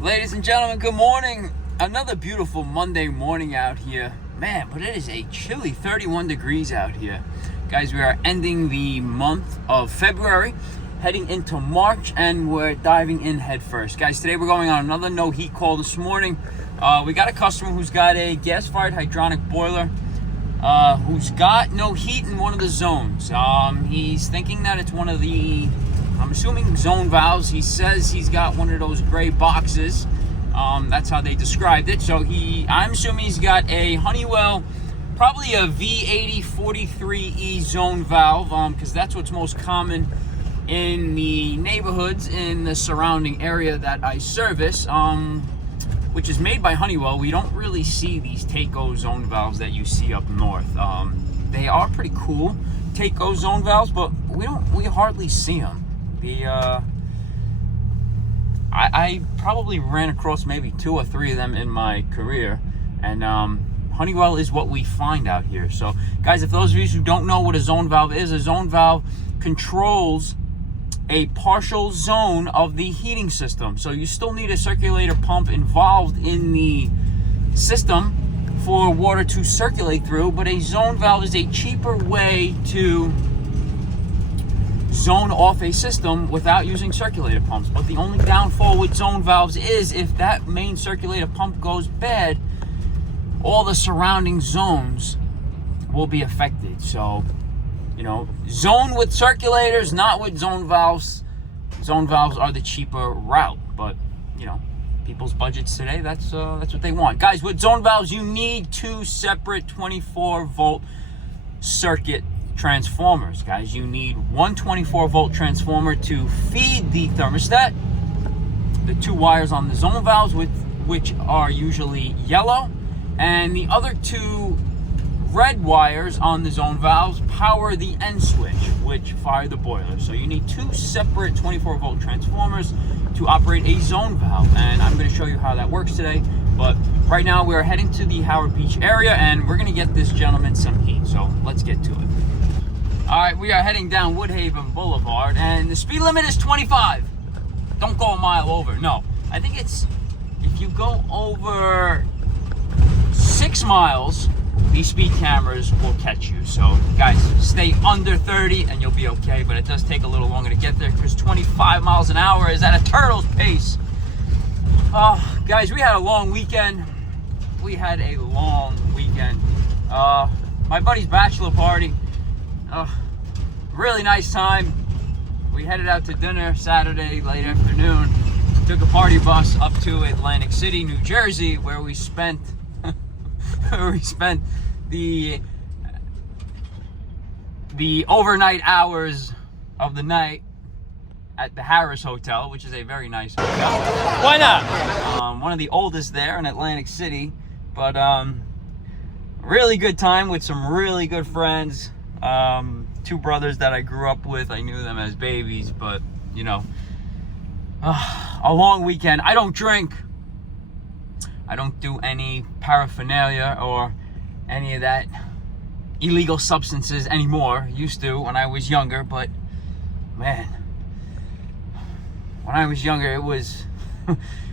Ladies and gentlemen, good morning. Another beautiful Monday morning out here. Man, but it is a chilly 31 degrees out here. Guys, we are ending the month of February, heading into March, and we're diving in head first. Guys, today we're going on another no heat call this morning. We got a customer who's got a gas-fired hydronic boiler, who's got no heat in one of the zones. He's thinking that it's one of the, I'm assuming, zone valves. He says he's got one of those gray boxes. That's how they described it. So I'm assuming he's got a Honeywell, probably a V8043E zone valve, because that's what's most common in the neighborhoods in the surrounding area that I service, which is made by Honeywell. We don't really see these Taco zone valves that you see up north. They are pretty cool, Taco zone valves, but we hardly see them. I probably ran across maybe 2 or 3 of them in my career, and Honeywell is what we find out here. So guys, if those of you who don't know what a zone valve is, a zone valve controls a partial zone of the heating system. So you still need a circulator pump involved in the system for water to circulate through, but a zone valve is a cheaper way to zone off a system without using circulator pumps. But the only downfall with zone valves is if that main circulator pump goes bad, all the surrounding zones will be affected. So, you know, zone with circulators, not with zone valves. Zone valves are the cheaper route, but you know, people's budgets today, that's what they want. Guys, with zone valves, you need 2 separate 24-volt circuit transformers. Guys, you need one 24-volt transformer to feed the thermostat, the 2 wires on the zone valves, which are usually yellow, and the other 2 red wires on the zone valves power the end switch, which fire the boiler. So you need 2 separate 24-volt transformers to operate a zone valve, and I'm going to show you how that works today. But right now we're heading to the Howard Beach area, and we're going to get this gentleman some heat. So let's get to it. All right, we are heading down Woodhaven Boulevard, and the speed limit is 25. Don't go a mile over. No, I think it's, if you go over 6 miles, these speed cameras will catch you. So guys, stay under 30 and you'll be okay, but it does take a little longer to get there because 25 miles an hour is at a turtle's pace. Guys, we had a long weekend. My buddy's bachelor party. Really nice time. We headed out to dinner Saturday late afternoon. Took a party bus up to Atlantic City, New Jersey, where we spent the overnight hours of the night at the Harris Hotel, which is a very nice hotel. Why not? One of the oldest there in Atlantic City, but really good time with some really good friends. 2 brothers that I grew up with. I knew them as babies, but you know, a long weekend. I don't drink. I don't do any paraphernalia or any of that illegal substances anymore. Used to when I was younger, but man, when I was younger, it was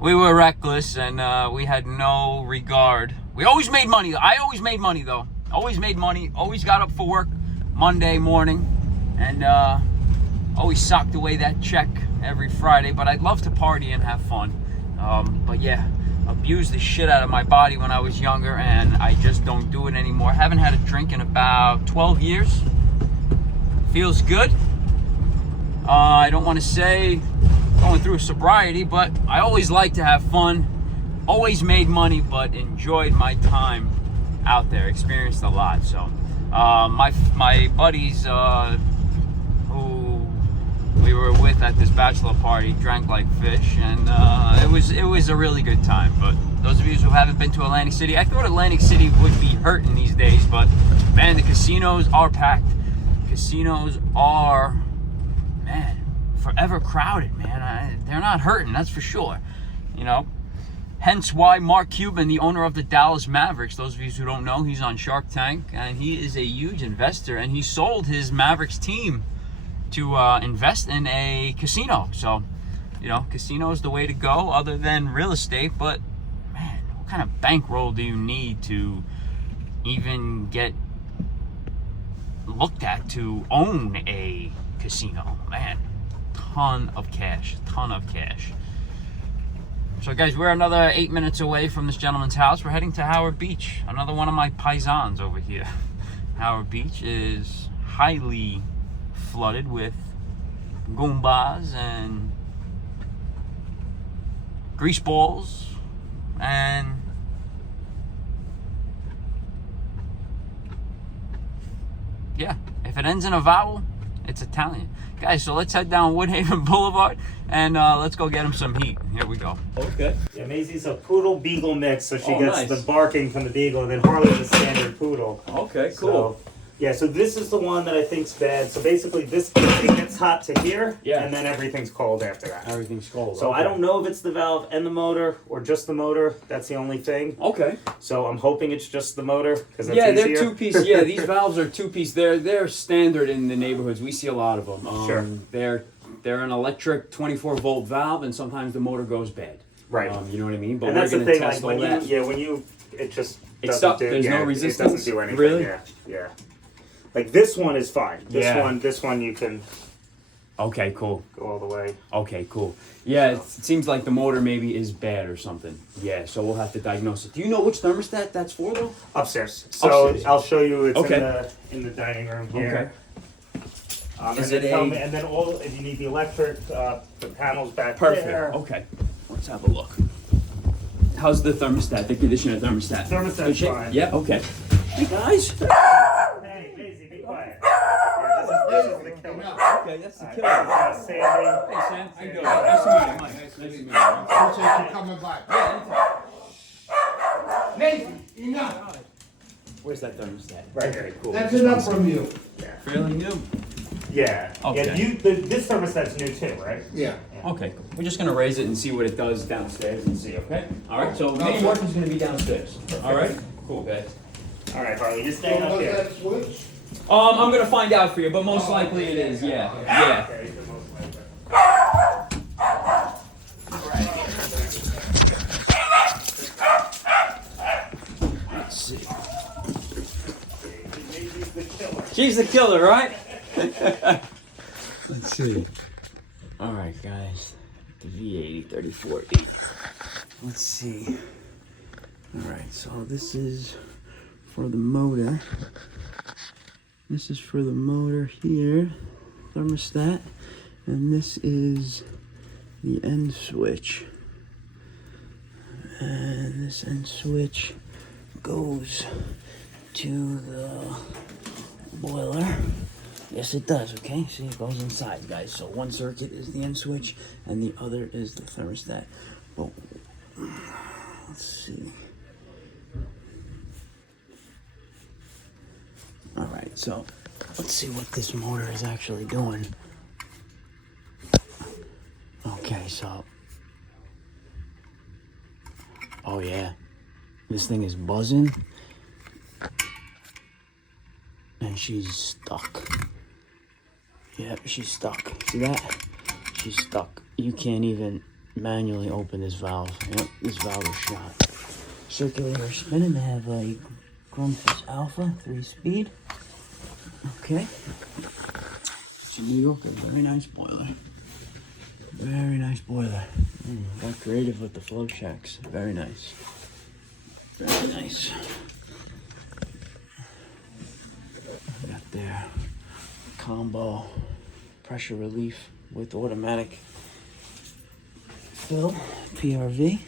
we were reckless, and we had no regard. We always made money. I always made money though. Always made money. Always got up for work Monday morning, and always socked away that check every Friday. But I'd love to party and have fun. But yeah, abused the shit out of my body when I was younger, and I just don't do it anymore. Haven't had a drink in about 12 years. Feels good. I don't want to say going through sobriety, but I always liked to have fun. Always made money, but enjoyed my time out there. Experienced a lot. So my buddies who we were with at this bachelor party drank like fish, and it was a really good time. But those of you who haven't been to Atlantic City, I thought Atlantic City would be hurting these days, but man, the casinos are packed. Casinos are, man, forever crowded, man. They're not hurting, that's for sure. You know, hence why Mark Cuban, the owner of the Dallas Mavericks, those of you who don't know, he's on Shark Tank, and he is a huge investor, and he sold his Mavericks team to invest in a casino. So You know, casino is the way to go other than real estate, but man, what kind of bankroll do you need to even get looked at to own a casino? Man, ton of cash. So guys, we're another 8 minutes away from this gentleman's house. We're heading to Howard Beach, another one of my paisans over here. Howard Beach is highly flooded with Goombas and grease balls and yeah, if it ends in a vowel, it's Italian. Guys, so let's head down Woodhaven Boulevard and let's go get him some heat. Here we go. Okay. Yeah, Maisie's a poodle beagle mix, so she Oh, gets nice. the barking from the beagle, and then Harley's a standard poodle. Okay, So, cool. yeah, so this is the one that I think's bad. So basically, this it gets hot to here, Yeah. and then everything's cold after that. Everything's cold. So okay. I don't know if it's the valve and the motor, or just the motor. That's the only thing. Okay. So I'm hoping it's just the motor, because that's Yeah, easier. they're two-piece. Yeah, these valves are two-piece. They're standard in the neighborhoods. We see a lot of them. Sure. They're an electric 24-volt valve, and sometimes the motor goes bad. Right. You know what I mean? But And we're that's the gonna thing, test like all when that. it just It's doesn't stuck, do. there's no It resistance? doesn't do anything. Really? Yeah. Like this one is fine. Yeah. This one you can Okay, cool. go all the way. Okay, cool. Yeah, it seems like the motor maybe is bad or something. Yeah, so we'll have to diagnose it. Do you know which thermostat that's for, though? Upstairs. So Upstairs. I'll show you. It's Okay. in the dining room here. Is and it then tell a- me, and then if you need the electric, the panels back Perfect. there. Okay, let's have a look. How's the thermostat, the conditioner thermostat? Thermostat's Good shape? fine. Yeah, okay. Hey, guys. Hey, Maisie, be quiet. Yeah, this is the killer. Okay, that's the Alright, killer. this is Sandy. Hey, Sam. How you doing? Nice to meet you, Mike. Nice to meet you. Appreciate you coming by. Nathan, enough. Where's that thermostat? Right here. Cool. That's enough from you. Fairly new. Yeah. Okay. Yeah. This thermostat's new too, right? Yeah. Okay, cool. We're just gonna raise it and see what it does downstairs and see, okay? All right, so main work is gonna be downstairs. All right? Cool, guys. All right, Harley, you're So staying up was here. that switch? I'm gonna find out for you, but most likely it is, yeah. Yeah. Okay, the most likely. Let's see. Maisie's the killer. She's the killer, right? Let's see. All right, guys. The V80 34E. Let's see. All right, so this is for the motor. This is for the motor here, thermostat, and this is the end switch. And this end switch goes to the boiler. Yes, it does, okay? See, it goes inside, guys. So one circuit is the end switch, and the other is the thermostat. But, let's see. Alright, so let's see what this motor is actually doing. Okay, so... Oh, yeah. This thing is buzzing. And she's stuck. Yep, she's stuck. See that? She's stuck. You can't even manually open this valve. Yep, this valve is shot. Circulator spinning. They have a Grundfos Alpha 3-speed. Okay. It's a New Yorker. Very nice boiler. Very nice boiler. Got creative with the flow checks. Very nice. Very nice. Got their combo pressure relief with automatic fill, PRV.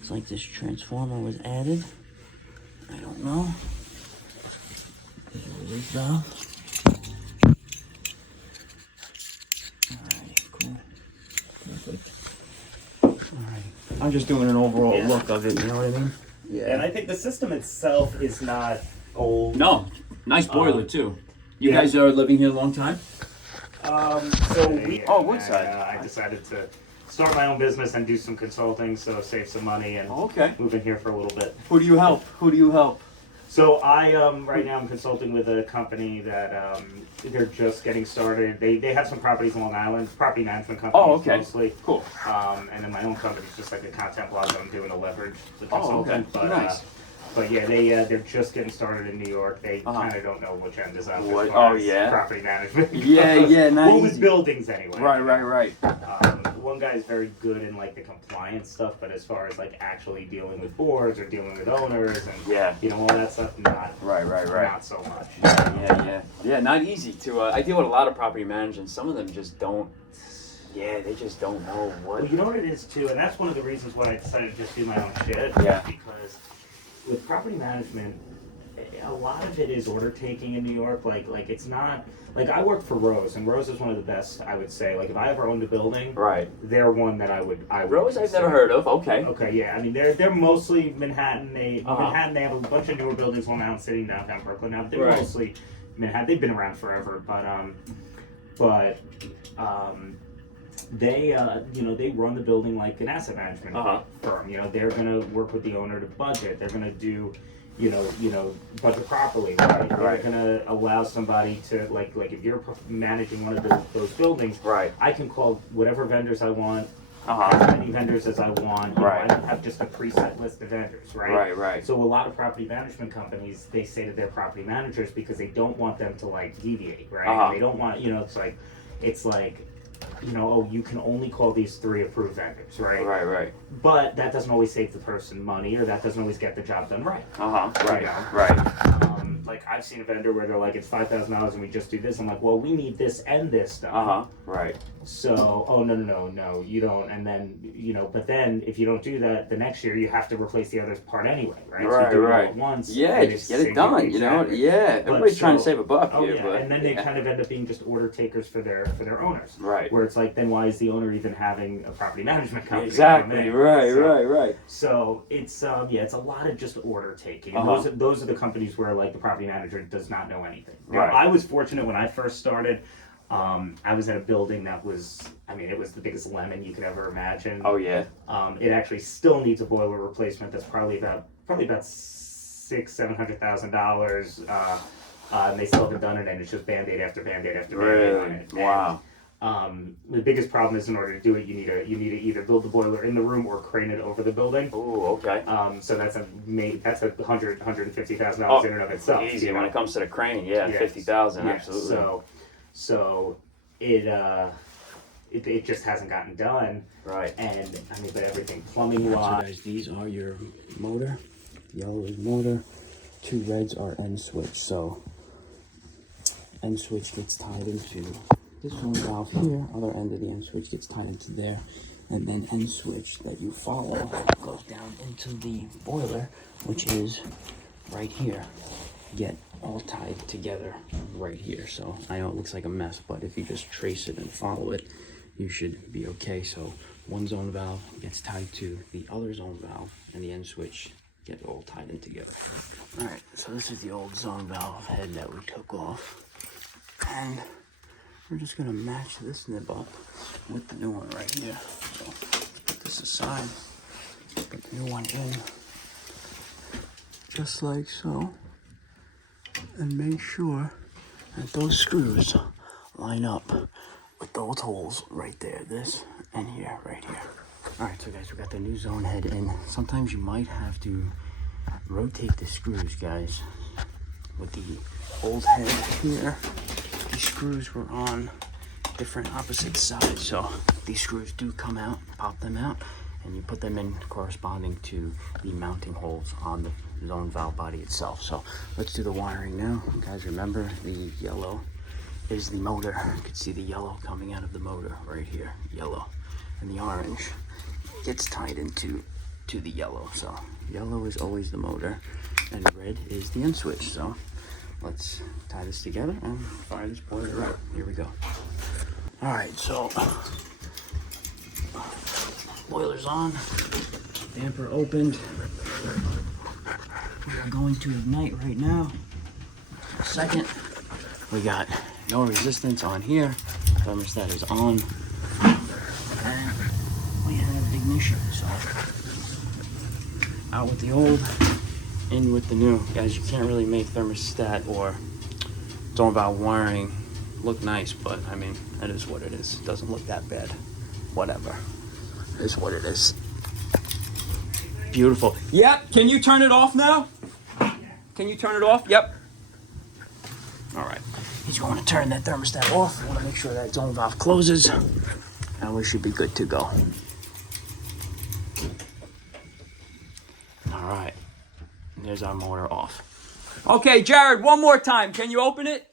It's like this transformer was added. I don't know. There's a release valve. Alrighty, cool. Perfect. Alright. I'm just doing an overall Yeah. look of it, you know what I mean? And I think the system itself is not old. No. Nice boiler too. You yeah. guys are living here a long time? So we. Oh, Woodside. I decided to start my own business and do some consulting, so save some money and Okay. move in here for a little bit. Who do you help? Who do you help? So I right now I'm consulting with a company that they're just getting started. They have some properties in Long Island, property management companies Oh, okay. mostly. Cool. And then my own company's just like a content blog that I'm doing to leverage the Oh, okay. consultant. But Nice. but yeah, they're just getting started in New York. They Uh-huh. kind of don't know which end is up What? as far Oh, as yeah? property management. Yeah, not Well, with easy. buildings anyway. Right. One guy's very good in like the compliance stuff, but as far as like actually dealing with boards or dealing with owners and Yeah. you know all that stuff, not Right. not so much. Yeah, not easy to, I deal with a lot of property managers, some of them just don't, they just don't know what. Well, you know what it is too, and that's one of the reasons why I decided to just do my own shit. Yeah. Because with property management, a lot of it is order taking in New York. Like it's not like I work for Rose, and Rose is one of the best. I would say, like if I ever owned a building, Right. they're one that I would. Rose I've consider. never heard of, okay. Okay, yeah. I mean, they're mostly Manhattan. They Uh-huh. They have a bunch of newer buildings on Island City, downtown Brooklyn. Now they're Right. mostly Manhattan. They've been around forever, but they they run the building like an asset management Uh-huh. firm. You know, they're gonna work with the owner to budget. They're gonna do budget properly. Right? Right. They're gonna allow somebody to like if you're managing one of those buildings. Right. I can call whatever vendors I want. Uh-huh. As many vendors as I want. You know, Right. I don't have just a preset list of vendors, right? Right. So a lot of property management companies, they say to their property managers because they don't want them to like deviate, right? Uh-huh. They don't want, it's like, oh, you can only call these 3 approved vendors, right? Right. But that doesn't always save the person money, or that doesn't always get the job done right. Uh-huh. Right. You know? Right. Like I've seen a vendor where they're like, it's $5,000 and we just do this. I'm like, well, we need this and this stuff. Uh-huh. Right. So, oh no, you don't. And then, but then if you don't do that, the next year you have to replace the other part anyway, right? So you do it all at once. Yeah, and just it's get it done, exactly. Yeah, everybody's trying to save a buck Oh here, yeah, but and then they kind of end up being just order takers for their owners. Right. Where it's like, then why is the owner even having a property management company? Exactly. come in? Right. So it's it's a lot of just order taking. And Uh-huh. those are the companies where like the property manager does not know anything. Now, Right. I was fortunate when I first started. I was in a building that was, it was the biggest lemon you could ever imagine. Oh yeah. It actually still needs a boiler replacement. That's probably about $600,000-$700,000. And they still haven't done it, and it's just Band-Aid after Band-Aid after Band-Aid on Really? it. Wow. The biggest problem is in order to do it, you need to either build the boiler in the room or crane it over the building. Oh, okay. So that's $150,000 Oh, in and of itself. Easy you when know? it comes to the crane, yeah, Yes. 50,000, Yeah, absolutely. So it just hasn't gotten done. Right. And but everything plumbing So wise. guys, these are your motor. Yellow is motor. 2 reds are end switch. So end switch gets tied into this one valve here. Other end of the end switch gets tied into there. And then end switch that you follow goes down into the boiler, which is right here. Get all tied together right here. So I know it looks like a mess, but if you just trace it and follow it, you should be okay. So one zone valve gets tied to the other zone valve, and the end switch get all tied in together. All right, so this is the old zone valve head that we took off, and we're just gonna match this nib up with the new one right here. So put this aside, put the new one in, just like so, and make sure that those screws line up with those holes right there, this and here, right here. All right, so guys, we got the new zone head in. Sometimes you might have to rotate the screws, guys. With the old head here, these screws were on different opposite sides, so these screws do come out, pop them out, and you put them in corresponding to the mounting holes on the zone valve body itself. So let's do the wiring now. Guys, remember the yellow is the motor. You can see the yellow coming out of the motor right here, yellow, and the orange gets tied into the yellow. So yellow is always the motor, and red is the end switch. So let's tie this together and fire this boiler up. Here we go. All right, so boiler's on, damper opened. We are going to ignite right now. Second, we got no resistance on here. Thermostat is on, and we have ignition. So out with the old, in with the new. Guys, you can't really make thermostat or zone valve wiring look nice, but I mean, that is what it is. It doesn't look that bad. Whatever. It is what it is. Beautiful. Yep. Can you turn it off now? Can you turn it off? Yep. All right. He's going to turn that thermostat off. I want to make sure that zone valve closes, and we should be good to go. All right. There's our motor off. Okay, Jared, one more time. Can you open it?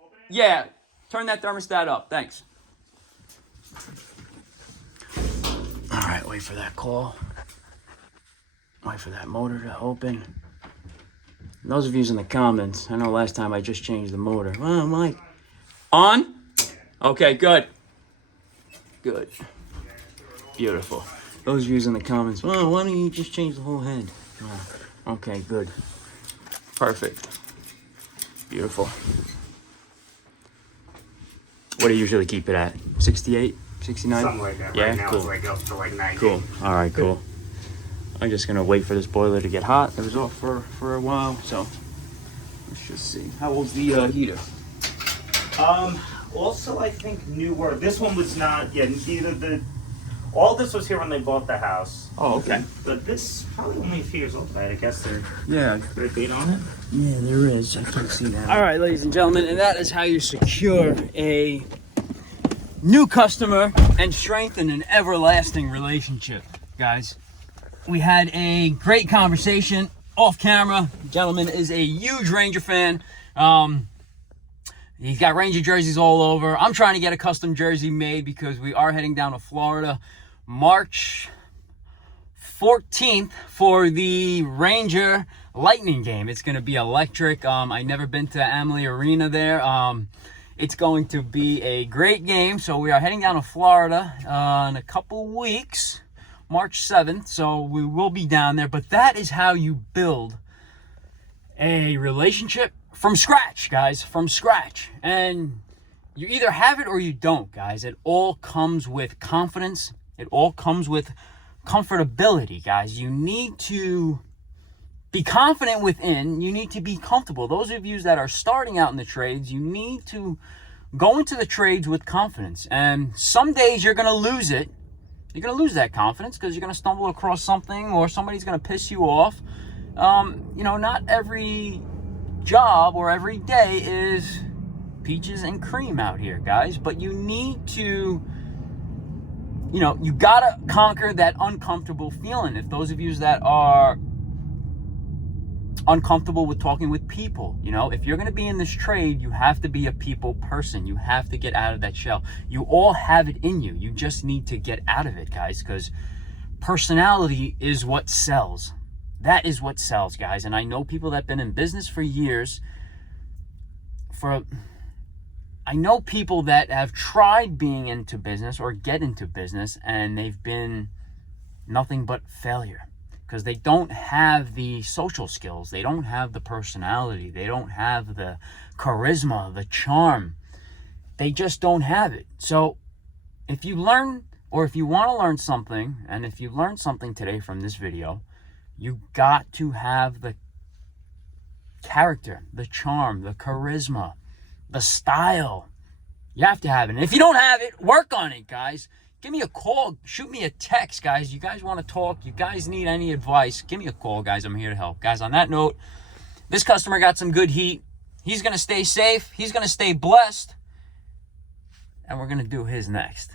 Open it? Yeah. Turn that thermostat up. Thanks. All right, wait for that call. Wait for that motor to open. And those of you in the comments, I know last time I just changed the motor. Well, Mike. On? Okay, good. Good. Beautiful. Those of you in the comments, well, why don't you just change the whole head? Oh, okay, good. Perfect. Beautiful. What do you usually keep it at? 68? 69? Something like that. Yeah, Right now cool. it's like up to like 90. Cool. All right, cool. I'm just gonna wait for this boiler to get hot. It was off for a while, so let's just see. How old's the heater? Also, I think newer. This one was not. Yeah, neither the. All this was here when they bought the house. Oh, okay. But this probably only a few years old. I guess there's Yeah. a date on it. Yeah, there is. I can see that. All right, ladies and gentlemen, and that is how you secure a new customer and strengthen an everlasting relationship, guys. We had a great conversation off camera. The gentleman is a huge Ranger fan. He's got Ranger jerseys all over. I'm trying to get a custom jersey made because we are heading down to Florida March 14th for the Ranger Lightning game. It's going to be electric. I've never been to Amalie Arena there. It's going to be a great game. So we are heading down to Florida in a couple weeks, March 7th. So we will be down there. But that is how you build a relationship from scratch, guys, from scratch. And you either have it or you don't, guys. It all comes with confidence. It all comes with comfortability, guys. You need to be confident within. You need to be comfortable. Those of you that are starting out in the trades, you need to go into the trades with confidence. And some days you're going to lose it. You're going to lose that confidence because you're going to stumble across something or somebody's going to piss you off. Not every job or every day is peaches and cream out here, guys. But you need to, you got to conquer that uncomfortable feeling. If those of you that are uncomfortable with talking with people, if you're going to be in this trade, you have to be a people person. You have to get out of that shell. You all have it in you. You just need to get out of it, guys, because personality is what sells. That is what sells, guys. And I know people that have been in business for years. I know people that have tried being into business or get into business, and they've been nothing but failure because they don't have the social skills. They don't have the personality. They don't have the charisma, the charm. They just don't have it. So if you learn, or if you want to learn something, and if you learned something today from this video, you got to have the character, the charm, the charisma, the style. You have to have it. And if you don't have it, work on it, guys. Give me a call. Shoot me a text, guys. You guys want to talk? You guys need any advice? Give me a call, guys. I'm here to help. Guys, on that note, this customer got some good heat. He's going to stay safe. He's going to stay blessed. And we're going to do his next.